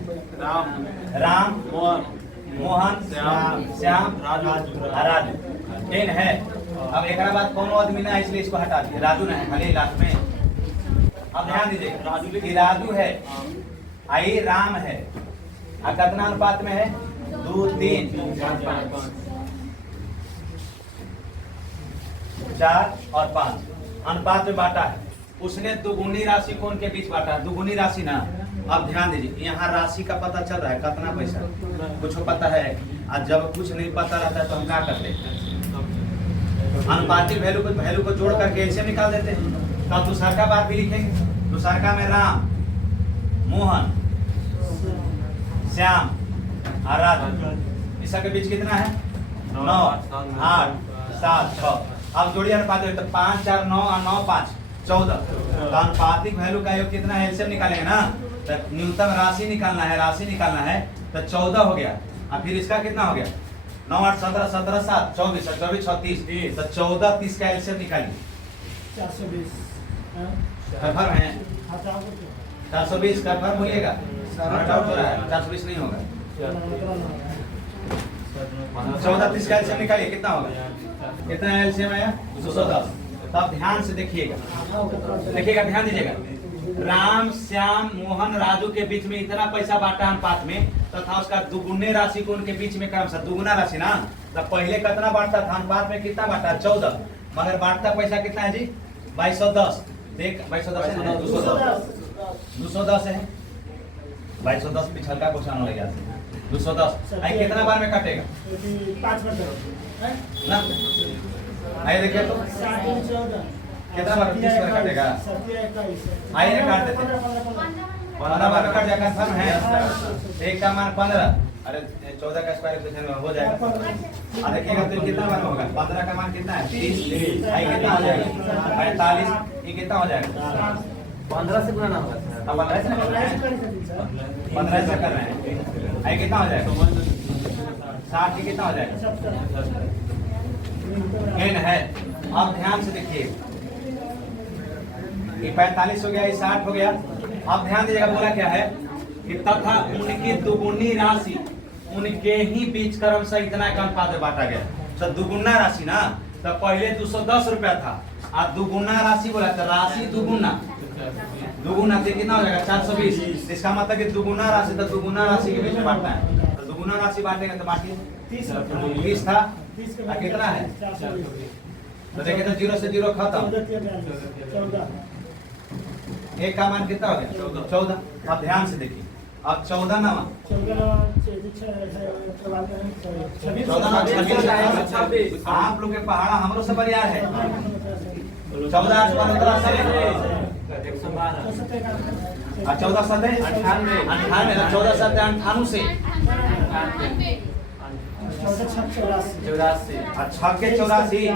राम मोहन श्याम राजू तीन है। अब एक बाद कौन आदमी ना, इसलिए इसको हटा दिया, राजू ना है खाली लास्ट में। अब ध्यान दीजिए राजू है, आई राम है, कितना अनुपात में है 2 3 4 और 5 अनुपात में बांटा है। उसने दुगुनी राशि कौन के बीच बांटा है, दुगुनी राशि ना। अब ध्यान दीजिए यहाँ राशि का पता चल रहा है कितना पैसा, कुछ पता है, और जब कुछ नहीं पता रहता है तो हम क्या करते हैं अनुपातिक वैल्यू को जोड़ करके ऐसे निकाल देते हैं। तो दूसरा का बात भी लिखेंगे, दूसरा का में राम मोहन श्याम और राजू, इसके बीच कितना है 9 8 7 6। अब जोड़िए अनुपात, तो 5 4 9 और 9 5 14, तो अनुपातिक वैल्यू का योग कितना है एलसीएम निकालेंगे ना, तो न्यूनतम राशि निकालना है, तो 14 हो गया। और फिर इसका कितना हो गया 9 8 17 17 7 24 और 24 36, तो 14 30 का एलसीएम निकालिए 420 कन्फर्म है 420 कन्फर्म होइएगा, डाउट हो रहा है 420 नहीं होगा, 14 30 का एलसीएम निकालिए कितना होगा, कितना एलसीएम आया 210। तो आप ध्यान से देखिएगा ध्यान दीजिएगा राम श्याम मोहन राजू के बीच में इतना पैसा बांटा अनुपात में, तथा उसका दुगुने राशि को उनके बीच में क्रमशः दुगुना राशि ना, तो पहले कितना बांटता था अनुपात में, कितना बांटा 14, मगर बांटता पैसा कितना है जी 2210, देख 2210 है 210 है 2210 पिछल का क्वेश्चन लग जाते हैं 210, कितना बार में कटेगा 5 ना, आइए देखिए तो कितना बार 30 बार कटेगा, आइए काट देते हैं 15 बार में कट जाएगा, कन्फर्म है। एक का मान 15, अरे 14 का स्क्वायर हो जाएगा, और देखिएगा तो कितना बार होगा 15 का मान कितना है 30, आई कितना हो जाएगा 45, ये कितना हो जाएगा 15 से गुना ना होगा, 15 से कर रहे हैं, आई कितना हो जाएगा 60, की कितना हो जाएगा n है। अब ध्यान से देखिए ये 45 हो गया, ये 60 हो गया। अब ध्यान दीजिएगा बोला क्या है कि तथा उनकी दुगुनी राशि उनके ही बीच क्रमशः इतना का अनुपात में बांटा गया। तो दुगुना राशि ना, तो पहले 210 रुपया था, अब दुगुना राशि बोला तो राशि दुगुना दुगुना से कितना हो जाएगा 420। इसका मतलब कि दुगुना राशि तो दुगुना राशि के बीच में बांटना है। तो दुगुना राशि बांटेंगे तो बांटिए 30 था, कितना है 420। तो देखिए तो 0 से 0 खत्म। 14। एक का मान कितना हो गया 14। अब ध्यान से देखिए, अब 14 ना 26 आप लोग के पहाड़ा हमरो से बरियार है। 14 8 15 से 14 7 98 14 7 98 से 84।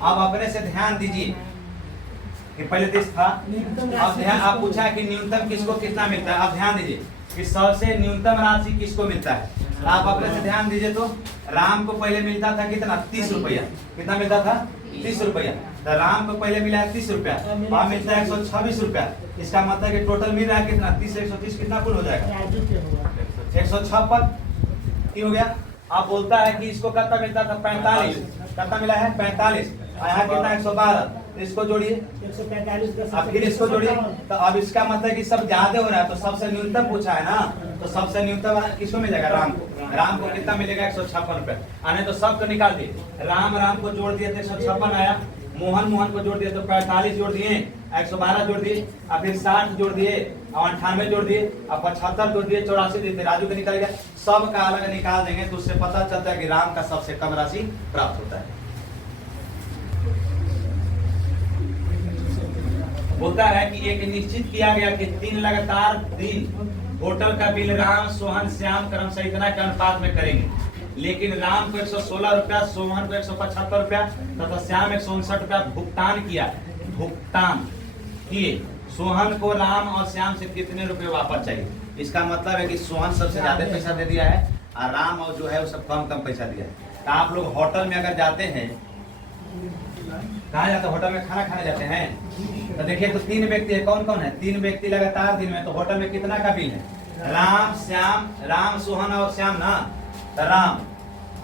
अब अपने से ध्यान दीजिए कि पहले 30 था, अब ध्यान आप पूछा है कि न्यूनतम किसको कितना मिलता है। अब ध्यान दीजिए कि सबसे न्यूनतम राशि किसको मिलता है। आप अपने से ध्यान दीजिए तो राम को पहले मिलता था कितना 30 रुपया। कितना मिलता था 30 रुपया। तो राम को पहले मिला है 30 रुपया, अब मिलता है 126 रुपया। इसका मतलब कि टोटल मिल रहा है कितना 30 से 130 कितना कुल हो जाएगा 156 की हो गया। अब बोलता है कि इसको कितना मिलता था 45, कितना मिला है 45, यहाँ कितना 112, इसको जोड़िए 145। अब फिर इसको जोड़िए। तो अब इसका मतलब कि सब ज्यादा हो रहा है, तो सबसे न्यूनतम पूछा है ना, तो सबसे न्यूनतम किसको मिलेगा राम को। राम को कितना मिलेगा 156 रुपए। आने तो सबको निकाल दिए, राम को जोड़ दिए तो 156 आया, मोहन को जोड़ दिए तो 45 जोड़ दिए, 112 जोड़ दिए, और फिर 60 जोड़ दिए, और 98 जोड़ दिए, और 75 जोड़ दिए, 84 दिए, राजू का निकल गया। सब का अलग निकाल देंगे तो उससे पता चलता है कि राम का सबसे कम राशि प्राप्त होता है। होता है कि एक निश्चित किया गया कि 3 लगातार दिन होटल का बिल राम सोहन श्याम क्रमशः इतना के अनुपात में करेंगे, लेकिन राम को 116 रुपया, सोहन को 175 रुपया तथा श्याम 159 रुपया भुगतान किए। सोहन को राम और श्याम से कितने रुपए वापस चाहिए। इसका मतलब है कि सोहन सबसे ज्यादा पैसा दे दिया है और राम और जो है वो सब कम पैसा दिया है। तो आप लोग होटल में अगर जाते हैं, कहाँ जाते हैं होटल में खाना खाने जाते हैं, तो देखिए तो 3 व्यक्ति है, कौन कौन है 3 व्यक्ति लगातार दिन में, तो होटल में कितना का बिल है राम सोहन और श्याम ना, तो राम।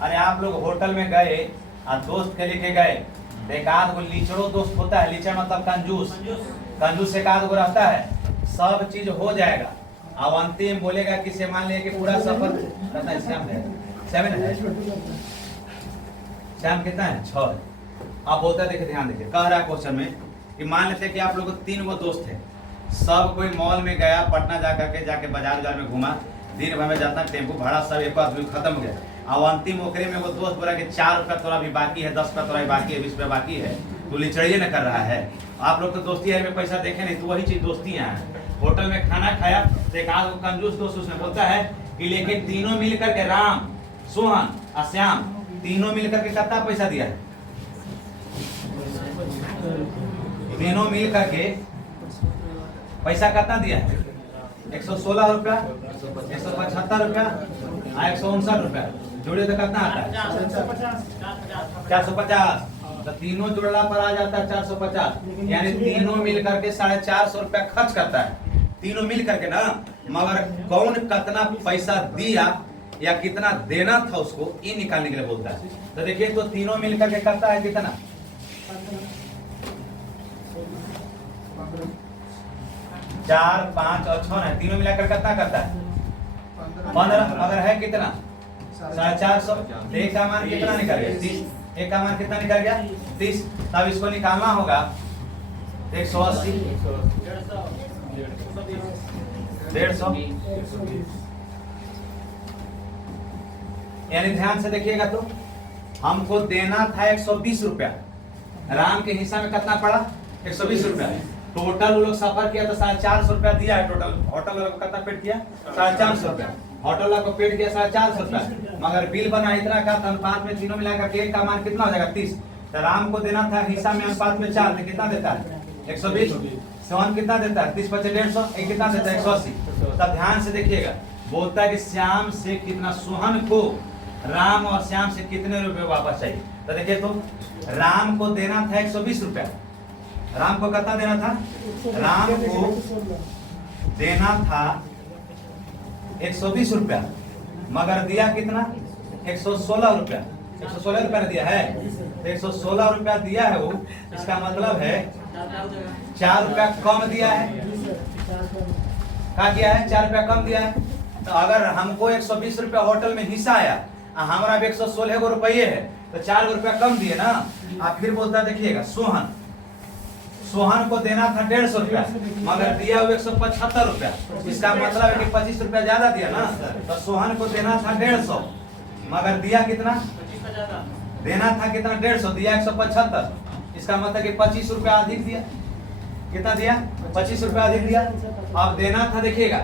अरे आप लोग होटल में गए और दोस्त के लेके गए, एक आध गो लीचड़ो दोस्त होता है, लीचड़ मतलब कंजूस एक आध गो रहता है, सब चीज हो जाएगा। अब अंतिम बोलेगा कि से मान लिया कि पूरा सफर श्याम कितना है 6। अब बोलता है देखिए ध्यान दीजिए, कह रहा है क्वेश्चन में कि मान लेते हैं कि आप लोग 3 गो दोस्त है, सब कोई मॉल में गया, पटना जाके बाजार में घुमा, दिन भर में जाता टेम्पू भाड़ा सब एक बार खत्म हो गया। अब अंतिम ओकरे में वो दोस्त बोला कि 4 रुपया तोरा भी बाकी है, 10 रुपया तोरा भी बाकी है, 20 रुपया बाकी है, तो लिचड़िए न कर रहा है। आप लोग तो दोस्ती है में पैसा देखे नहीं, तो वही चीज दोस्ती है। होटल में खाना खाया तो एक आध कंजूस दोस्त उसने बोलता है कि लेकिन तीनों मिल करके राम सोहन और श्याम तीनों मिल करके कितना पैसा दिया है, तीनों मिल करके पैसा कितना दिया है 116 रुपया, 175 रुपया, 159 रुपया, जोड़े तो कितना आता है 450। तो तीनों जुड़ला पर आ जाता है 450, यानी तीनों मिल करके 450 रुपया खर्च करता है, तीनों मिल करके ना। मगर कौन कितना पैसा दिया या कितना देना था उसको ये निकालने के लिए बोलता है। तो देखिए तो तीनों मिल करके करता है कितना 4 5 और 6 है, तीनों मिलाकर कितना करता है 15। अगर है कितना 450, एक का मान कितना निकल गया 30, एक का मान कितना निकल गया 30। तब इसको निकालना होगा 180 150, यानी ध्यान से देखिएगा तो हमको देना था 120 रुपया, राम के हिस्सा में कितना पड़ा 120 रुपया। टोटल वो लोग सफर किया तो 450 रुपया दिया है टोटल। होटल वाला को कितना पेड किया 450 रुपया, होटल वाला को पेड किया 450 रुपया, मगर बिल बना इतना का अनुपात में तीनों मिलाकर के एक का मान कितना हो जाएगा 30। तो राम को देना था हिस्सा में अनुपात में 4, तो कितना देता है 120। सोहन कितना देता है 30 25 150, एक कितना देता है 180। तब ध्यान से देखिएगा, बोलता है कि श्याम से कितना, सोहन को राम और श्याम से कितने रुपए वापस चाहिए। तो देखिए तो राम को देना था 120 रुपया, राम को कितना देना था, राम को देना था 120 रुपया, मगर दिया कितना 116 रुपया। 116 रुपया ने दिया है, तो 116 रुपया दिया है वो, इसका मतलब है 4 रुपया कम दिया है। क्या किया है? 4 रुपया कम दिया है। तो अगर हमको 120 रुपया होटल में हिस्सा आया, हमारा 116 गो रुपये है, तो 4 रुपया कम दिए ना। आप फिर बोलता देखिएगा सोहन को देना था 150 रुपया, मगर दिया वो 175 रुपया। इसका मतलब है कि 25 रुपया ज्यादा दिया ना। तो सोहन को देना था 150, मगर दिया कितना? देना था कितना? 150, दिया 175। इसका मतलब कि 25 रुपया अधिक दिया। कितना दिया? 25 रुपया अधिक दिया। अब देना था, देखिएगा,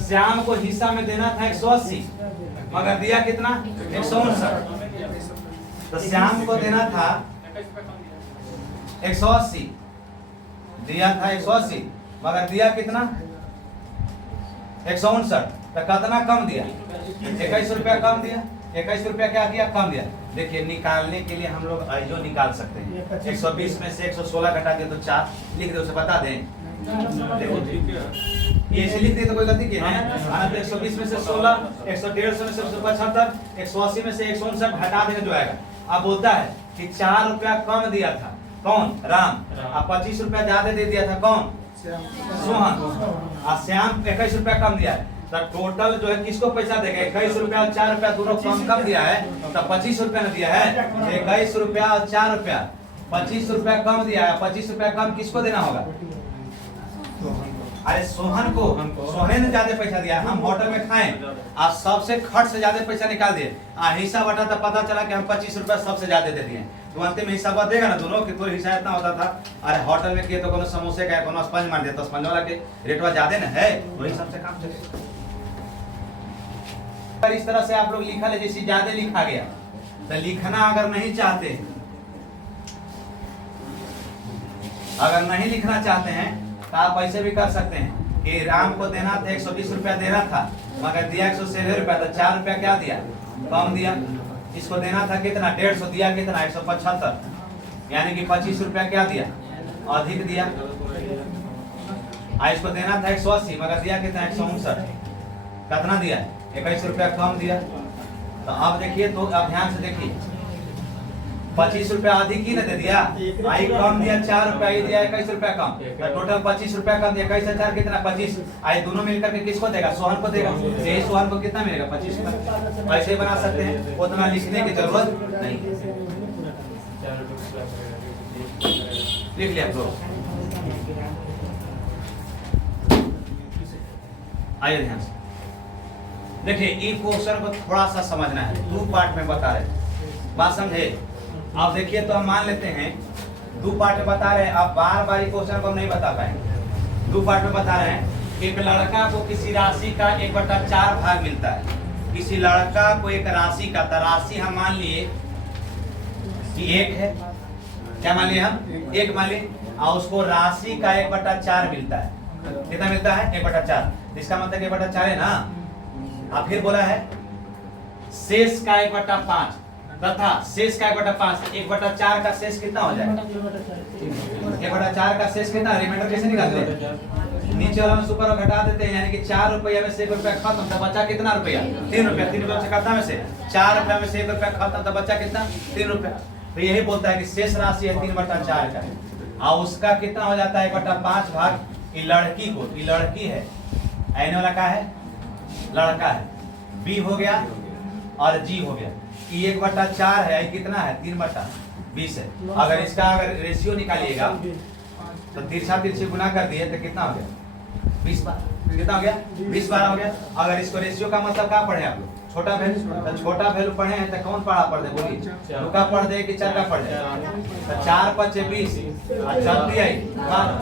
श्याम को हिस्सा में देना था 180, मगर दिया कितना? 159। तो श्याम को देना था 180, दिया था 180, मगर दिया कितना? 159। तो कितना कम दिया? 21 रुपया कम दिया। 21 रुपया क्या किया? कम दिया। देखिए, निकालने के लिए हम लोग जो निकाल सकते हैं, 120 में से 116 घटा दिया तो 4 लिख दे, उसे बता दें। देखो ये ऐसे लिख दे तो कोई गलती की है? 120 में से 16, 150 में से 175, 180 में से 159 घटा देंगे जो आएगा। अब बोलता है कि 4 रुपया कम दिया था कौन? राम। अब 25 रुपया ज्यादा दे दिया था कौन? सोहन। और श्याम 21 रुपया कम दिया है। तो टोटल जो है किसको पैसा देगा? 21 रुपया और 4 रुपया दोनों कम दिया है, तो 25 रुपया ने दिया है। 21 रुपया और 4 रुपया, 25 रुपया कम दिया है। 25 रुपया कम किसको देना होगा? अरे सोहन को। सोहन ने ज्यादा पैसा दिया, हम होटल में खाएं, आप सबसे खर्च से ज्यादा पैसा निकाल दिए। हिस्सा बटा तो पता चला कि हम 25 रुपया सबसे ज्यादा दे दिए। तो अंतिम में हिस्सा देगा ना दोनों कि तो हिस्सा इतना होता था। अरे होटल में किए तो कोनो समोसे का कोनो स्पंज मार देता, स्पंज वाला के रेटवा ज्यादा ना है, वही सबसे काम चलेगा। इस तरह से आप लोग लिखा ले, जैसे ज्यादा लिखा गया तो लिखना अगर नहीं चाहते, अगर नहीं लिखना चाहते हैं तो आप ऐसे भी कर सकते हैं कि राम को देना था 120 रुपया देना था, मगर दिया 116 रुपया, तो 4 रुपया क्या दिया? कम दिया। इसको देना था कितना? 150, दिया कितना? 175, यानी कि 25 रुपया क्या दिया? अधिक दिया। इसको देना था 180, मगर दिया कितना? 159। कितना दिया? 21 रुपया कम दिया। तो अब देखिए, तो अब ध्यान से देखिए, 25 रुपया अधिक ही न दे दिया, आई कम दिया 4 रुपया, ही दिया 21 रुपया कम, तो टोटल 25 रुपया कम दिया। 21 हजार कितना? 25। आई दोनों मिलकर के किसको देगा? सोहन को देगा। यही सोहन को कितना मिलेगा? 25 रुपया। ऐसे बना सकते हैं, उतना लिखने की जरूरत नहीं। लिख लिया तो आइए ध्यान से देखिए, ई क्वेश्चन को थोड़ा सा समझना है। 2 पार्ट में बता रहे, बात समझे? आप देखिए, तो हम मान लेते हैं 2 पार्ट में बता रहे हैं। आप बार बार क्वेश्चन को हम नहीं बता पाएंगे। 2 पार्ट में बता रहे हैं। एक लड़का को किसी राशि का 1/4 भाग मिलता है। किसी लड़का को एक राशि का, तो राशि हम मान लिए कि 1 है। क्या मान लिए हम? 1 मान लिए। और उसको राशि का 1/4 मिलता है। कितना मिलता है? 1/4। इसका मतलब 1/4 है ना। अब फिर बोला है शेष का 1/5 तथा शेष का 1/5। 1/4 का शेष कितना हो जाएगा? 1/4 का शेष कितना? रिमाइंडर कैसे निकालते हैं? नीचे वाला में सुपर घटा देते हैं, यानी कि 4 रुपया में से 1 रुपया खत्म, तो बचा कितना रुपया? 3 रुपया। 3 रुपया से कितना में से 4 रुपया में से 1 रुपया खत्म, तो बचा कितना? 3 रुपया। तो यही बोलता है कि शेष राशि है 3/4 का, और उसका कितना हो जाता है? 1/5 भाग लड़की को। लड़की है, आने वाला का है? लड़का है। बी हो गया और जी हो गया। 1/4 है, कितना है? 3/20 है। अगर इसका अगर रेशियो निकालिएगा तो तिरछा तिरछी गुना कर दिए तो कितना हो गया? 20 बार। कितना हो गया? 20 बार हो गया। अगर इसको रेशियो का मतलब क्या पढ़े आप लोग? छोटा वैल्यू। तो छोटा वैल्यू पढ़े हैं तो कौन पढ़ा पढ़ दे? बोलिए, 2 का पढ़ दे कि 4 का पढ़ दे? तो 4 × 5 = 20 और 4 × 12।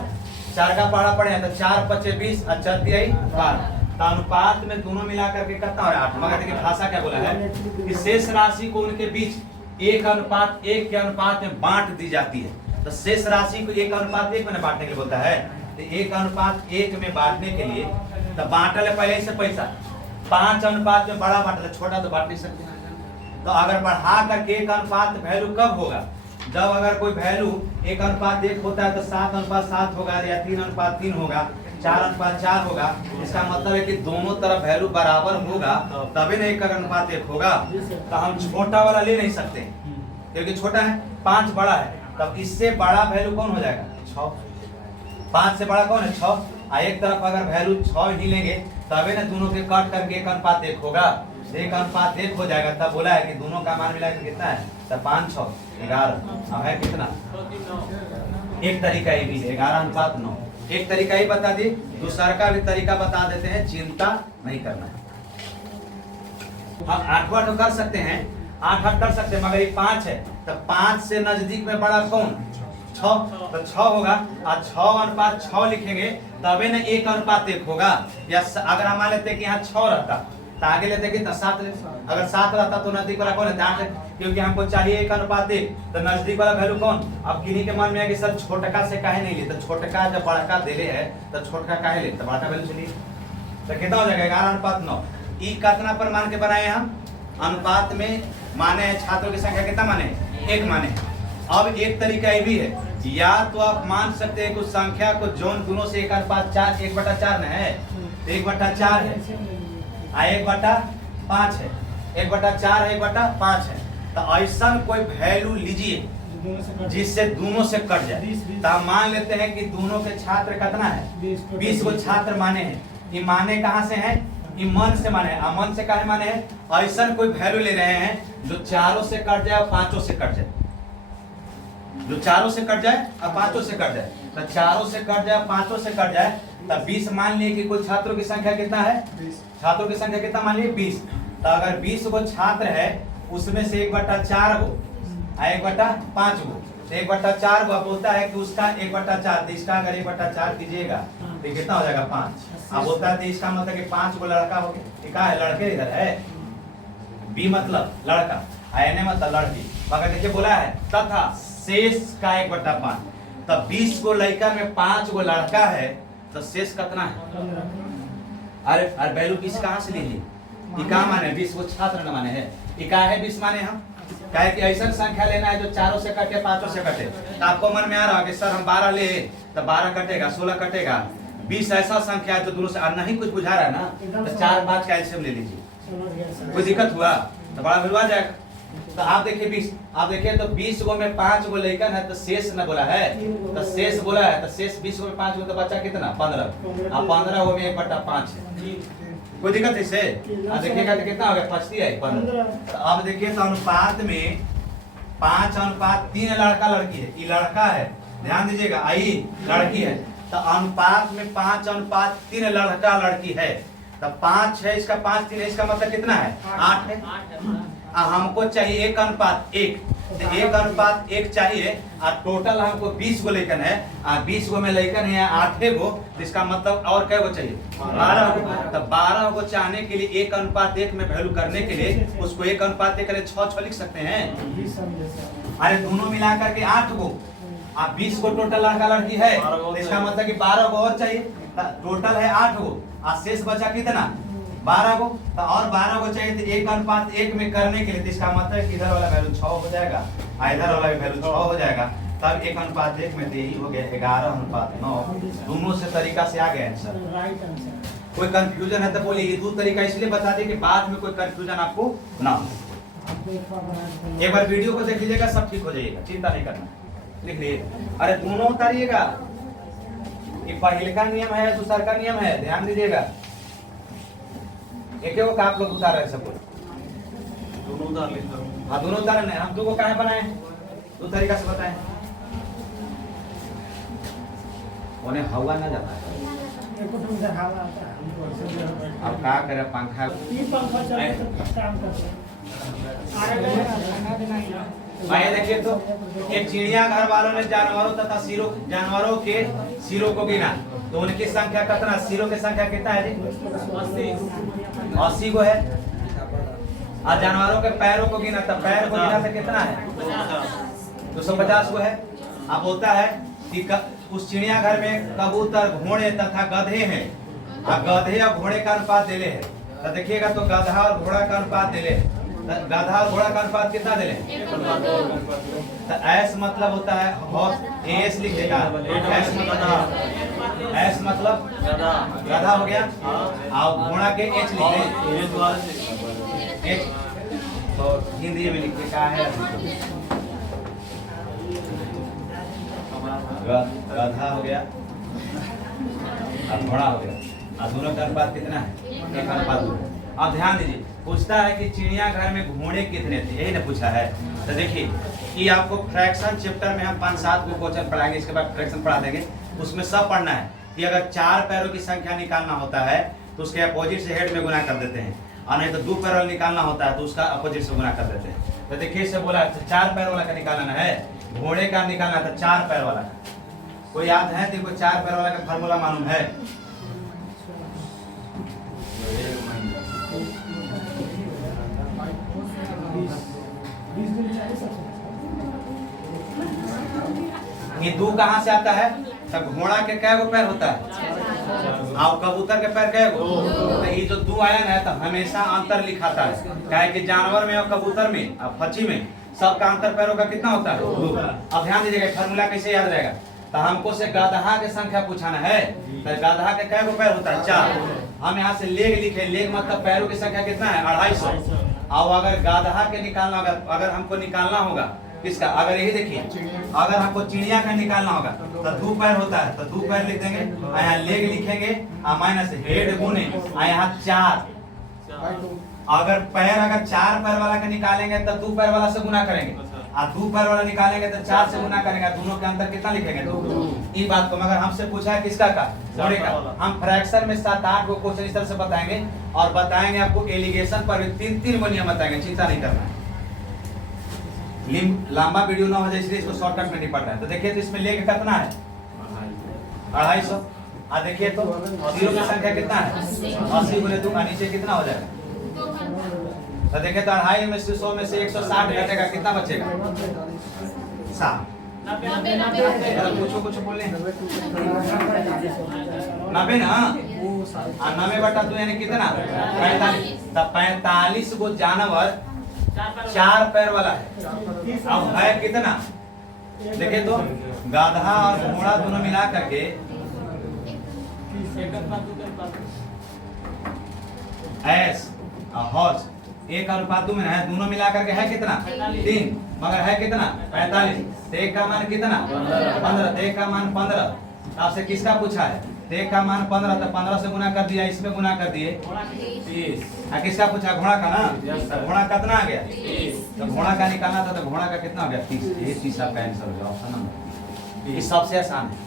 4 का पढ़ा पढ़े हैं तो 4 × 5 = 20 और 4 × 12। तो अनुपात में दोनों मिलाकर के कितना हो रहा है? 8। मगर देखिए भाषा क्या बोला है कि शेष राशि को उनके बीच 1:1 के अनुपात में बांट दी जाती है। तो शेष राशि को 1:1 में बांटने के लिए बोलता है। तो 1:1 में बांटने के लिए तो बांटल है पहले से पैसा। 5 अनुपात में बड़ा बांटा, छोटा तो बांट नहीं सकते। तो अगर बढ़ा करके 1:1 वैल्यू कब होगा? जब अगर कोई वैल्यू 1:1 होता है तो 7:7 होगा या 3:3 होगा, 4:4 होगा, इसका मतलब है कि दोनों तरफ वैल्यू बराबर होगा तभी ना 1:1 होगा। तो हम छोटा वाला ले नहीं सकते क्योंकि छोटा है, 5 बड़ा है, तब इससे बड़ा वैल्यू कौन हो जाएगा 6। 5 से बड़ा कौन है 6। एक तरफ अगर वैल्यू 6 ही लेंगे तभी ना दोनों के कट करके 1:1 होगा, 1:1 हो जाएगा। तब बोला है कि दोनों का मान मिला के कितना है, तब 5 6 11। अब है कितना, एक तरीका ये भी है 11:9। एक तरीका ही बता दी, दूसरा का भी तरीका बता देते हैं, चिंता नहीं करना है। हम 8 कर सकते हैं, 8 कर सकते हैं, मगर ये 5 है, तब 5 से नजदीक में बड़ा कौन 6, तो 6 होगा। और 6:6 लिखेंगे तबे ना 1:1 होगा। या अगर हम मान लेते हैं कि यहाँ 6 रहता तो आगे लेते कि 7 लेते, अगर 7 रहता तो नजदीक वाला कौन है 8, क्योंकि हमको चाहिए 1:1, तो नजदीक वाला वैल्यू कौन। अब किन्हीं के मन में है कि सर छोटका से काहे नहीं लेते, छोटका जब बड़का देले है तो छोटका काहे लेते, बड़का वैल्यू चलिए। तो कितना हो जाएगा 11:9। ई कितना पर मान के बनाए हम, अनुपात में माने हैं छात्रों की संख्या कितना माने 1 माने। अब एक तरीका ये भी है, या तो आप मान सकते हैं कुछ संख्या को जोन दोनों से 1:4 1/4 न है, 1/4 है, 1/5 है, 1/4 है, 1/5 है। तो ऐसा कोई वैल्यू लीजिए जिससे दोनों से कट जाए। तो हम मान लेते हैं कि दोनों के छात्र कितना है 20 को छात्र माने हैं। ये माने कहाँ से हैं, ये मन से माने हैं। मन से काहे माने हैं, ऐसा कोई वैल्यू ले रहे हैं जो चारों से कट जाए और 5 से कट जाए, जो चारों से कट जाए और 5 से कट जाए। तो चारों से कट जाए 5 से कट जाए, तब 20 मान लिए कि कुल छात्रों की संख्या कितना है, छात्रों की संख्या कितना मान लिए 20। तो अगर 20 को छात्र है उसमें से 1/4 गो 1/5 गो, 1/4 गो बोलता है कि उसका 1/4, तो इसका अगर 1/4 कीजिएगा तो कितना हो जाएगा 5। अब बोलता है तो इसका मतलब कि 5 गो लड़का हो गया, क्या है लड़के इधर है, बी मतलब लड़का, एन मतलब लड़की। मगर देखिए बोला है तथा शेष का 1/5, तब 20 गो लड़का में 5 गो लड़का है, तो शेष कितना है। अरे वैल्यू 20 कहाँ से लीजिए, इका माने 20 को छात्र न माने है, इका है 20 माने हम कहे कि ऐसा संख्या लेना है जो चारों से कटे 5 से कटे। तो आपको मन में आ रहा है कि सर हम 12 ले तो 12 कटेगा 16 कटेगा, 20 ऐसा संख्या है जो दोनों से नहीं कुछ बुझा रहा है ना, तो 4 5 का एलसीएम ले लीजिए। कोई दिक्कत हुआ तो बड़ा मिलवा जाएगा। तो आप देखिए 20, आप देखिए तो 20 गो में 5 गो लेकर है, तो शेष न बोला है, तो शेष बोला है, तो शेष 20 गो में 5 गो तो बचा कितना 15, अब 15 गो में 1/5 है। कोई दिक्कत इससे, अब देखिएगा तो कितना हो गया 15। तो अब देखिए तो अनुपात में 5:3 लड़का लड़की है, ये लड़का है, ध्यान दीजिएगा, आई लड़की है। तो अनुपात में 5:3 लड़का लड़की है, तो 5 है, इसका 5 3 है, इसका मतलब कितना है 8 है। हमको चाहिए 1:1, तो 1:1 चाहिए, और टोटल हमको 20 गो लेकर है, 20 गो में लेकर है 8 गो, तो इसका मतलब और कै गो चाहिए 12 गो। तो 12 गो चाहने के लिए 1:1 में वैल्यू करने के लिए उसको 1:1 के लिए 6 लिख सकते हैं। अरे दोनों मिला करके 8 गो, 20 गो टोटल लड़का लड़की है, तो इसका मतलब कि 12 गो और चाहिए, टोटल है 8 गो, और शेष बचा कितना 12 गो। तो और 12 गो चाहिए, तो 1:1 में करने के लिए, तो इसका मतलब कि इधर वाला वैल्यू 6 हो जाएगा, इधर वाला वैल्यू 6 हो जाएगा, तब 1:1 में तो यही हो गया 11:9। दोनों से तरीका से आ गए आंसर। कोई कंफ्यूजन है तो बोलिए, ये दो तरीका इसलिए बता दें कि बाद में कोई कंफ्यूजन आपको ना हो। एक बार वीडियो को देख लीजिएगा, सब ठीक हो जाएगा, चिंता नहीं करना। लिख लिए, अरे दोनों उतारिएगा, ये पहले का नियम है दूसरा का नियम है, ध्यान दीजिएगा। एक को आप लोग उतार रहे सब दोनों उतार लेते हैं। हाँ दोनों उतार रहे, हम दो को काहे बनाए, दो तरीका से बताएं। उन्हें हवा ना जाता है, अब क्या करे पंखा आइए देखिए तो एक चिड़ियाघर वालों ने जानवरों तथा जानवरों के सिरों को गिना, तो उनकी संख्या कितना, सिरों की संख्या कितना है जी 80 को है। और जानवरों के पैरों को गिना, तो पैर को गिना तो कितना है 250 को है। अब होता है कि उस चिड़ियाघर में कबूतर घोड़े तथा गधे हैं, और गधे और घोड़े का अनुपात देले है। तो देखिएगा तो गधा और घोड़ा का अनुपात देले है, गधा और घोड़ा का अनुपात कितना देले, तो एस मतलब होता है हॉर्स, एस लिख देगा, एस मतलब एस मतलब गधा गधा हो गया। और घोड़ा के एच लिखे, ये द्वारा से एच और हिंदी में लिखिए क्या है, गधा हो गया और घोड़ा हो गया। और दोनों का अनुपात कितना है, 1:2। अब ध्यान दीजिए, पूछता है कि चिड़ियाघर में घोड़े कितने थे, यही ना पूछा है। तो देखिए कि आपको फ्रैक्शन चैप्टर में हम 5-7 को क्वेश्चन पढ़ाएंगे, इसके बाद फ्रैक्शन पढ़ा देंगे। उसमें सब पढ़ना है कि अगर 4 पैरों की संख्या निकालना होता है तो उसके अपोजिट से हेड में गुना कर देते हैं, और नहीं तो 2 पैर वाला निकालना होता है तो उसका अपोजिट से गुना कर देते हैं। तो देखिए इससे बोला तो 4 पैर वाला का निकालना है, घोड़े का निकालना था 4 पैर वाला। कोई याद है तो कोई 4 पैर वाला का फार्मूला मालूम है? ये 2 कहाँ से आता है? तब घोड़ा के कै गो पैर होता है और कबूतर के पैर कै गो? तो ये जो 2 आया ना तो हमेशा अंतर लिखाता है, क्या कि जानवर में और कबूतर में और पक्षी में सबका अंतर पैरों का कितना होता है, 2। अब ध्यान दीजिएगा फार्मूला कैसे याद रहेगा। तो हमको से गधा के संख्या पूछाना है, तो गधा के कै गो पैर होता है, 4। हम यहाँ से लेग लिखे, लेग मतलब पैरों की संख्या कितना है, 250। और अगर गधा के निकालना होगा, अगर हमको निकालना होगा किसका, अगर यही देखिए अगर हमको चिड़िया का निकालना होगा तो 2 पैर होता है, तो 2 पैर लिख देंगे, यहाँ लेग लिखेंगे और माइनस हेड गुने यहाँ 4। अगर 4 पैर वाला का निकालेंगे तो 2 पैर वाला से गुना करेंगे, और 2 पैर वाला निकालेंगे तो 4 से गुना करेंगे, दोनों के अंतर कितना लिखेंगे, 2। ये बात को मगर हमसे पूछा है किसका का, घोड़े का। हम फ्रैक्शन में 7-8 को क्वेश्चन इस तरह से बताएंगे, और बताएंगे आपको एलिगेशन पर 3 को नियम बताएंगे, चिंता नहीं करना। लंबा वीडियो ना हो जाए इसलिए इसको शॉर्टकट में निपटना है। तो देखिए तो इसमें लेग कितना है, 250। और देखिए तो जीरो की संख्या कितना है, 80 गुने 2 का नीचे कितना हो जाएगा। तो देखिए तो 250 में से 100 में से 160 घटेगा, कितना बचेगा, 7। कुछ बोले 90 ना, 90/2 यानी कितना, 45। तब 45 को जानवर 4 पैर वाला है। अब है कितना, देखिए तो गधा और घोड़ा दोनों मिला करके एस हॉर्स 1:2 में है, दोनों मिला करके है कितना, 3, मगर है कितना, 45। तो 1 का मान कितना, 15। तो 1 का मान 15। आपसे किसका पूछा है, तो 1 का मान 15, तो 15 से गुना कर दिया, इसमें गुना कर दिए 30। किसका पूछा, घोड़ा का ना, तो घोड़ा कितना आ गया, 30। तो घोड़ा का निकालना था तो घोड़ा का कितना हो गया, 30। ये 30 आपका आंसर हो गया, ऑप्शन नंबर। ये सबसे आसान है।